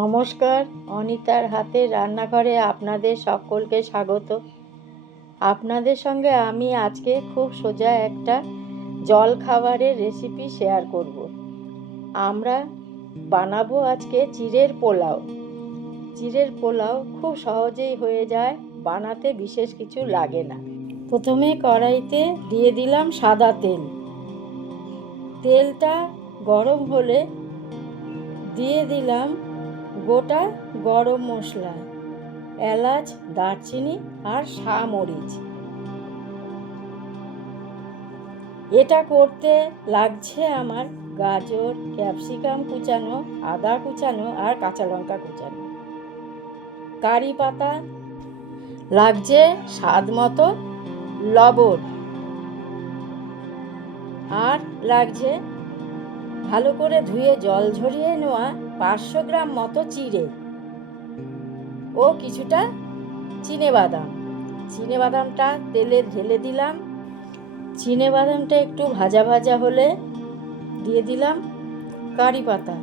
নমস্কার, অনিতার হাতের রান্নাঘরে আপনাদের সকলকে স্বাগত। আপনাদের সঙ্গে আমি আজকে খুব সোজা একটা জলখাবারের রেসিপি শেয়ার করব। আমরা বানাবো আজকে চিড়ের পোলাও। চিড়ের পোলাও খুব সহজেই হয়ে যায়, বানাতে বিশেষ কিছু লাগে না। প্রথমে কড়াইতে দিয়ে দিলাম সাদা তেল। তেলটা গরম হলে দিয়ে দিলাম গোটা গরম মশলা, এলাচ, দারচিনি আর শামরিচ। এটা করতে লাগছে আমার গাজর, ক্যাপসিকাম কুচানো, আদা কুচানো আর কাঁচা লঙ্কা কুচানো। কারি পাতা লাগছে, স্বাদ মতো লবণ, আর লাগছে ভালো করে ধুয়ে জল ঝরিয়ে নেওয়া 500 গ্রাম মতো চিড়ে ও কিছুটা চিনেবাদাম। চিনেবাদামটা তেলে ঢেলে দিলাম। চিনেবাদামটা একটু ভাজা ভাজা হলে দিয়ে দিলাম কারি পাতা।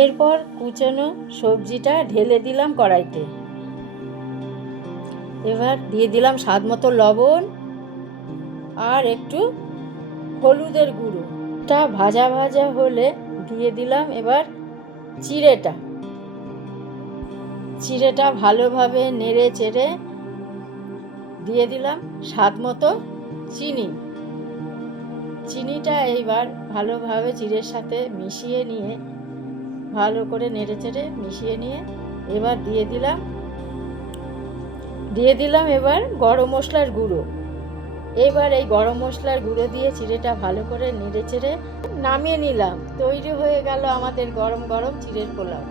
এরপর কুচানো সবজিটা ঢেলে দিলাম কড়াইতে। এবার দিয়ে দিলাম স্বাদ মতো লবণ আর একটু হলুদের গুঁড়ো। টা ভাজা ভাজা হলে দিয়ে দিলাম এবার চিড়েটা ভালোভাবে নেড়ে চেড়ে দিয়ে দিলাম স্বাদ মতো চিনিটা এইবার ভালোভাবে চিড়ের সাথে মিশিয়ে নিয়ে ভালো করে নেড়ে চেড়ে মিশিয়ে নিয়ে এবার দিয়ে দিলাম এবার গরম মশলার গুঁড়ো। এবার এই গরম মশলার গুঁড়ো দিয়ে চিড়েটা ভালো করে নেড়ে চেড়ে নামিয়ে নিলাম। তৈরি হয়ে গেল আমাদের গরম গরম চিড়ের পোলাও।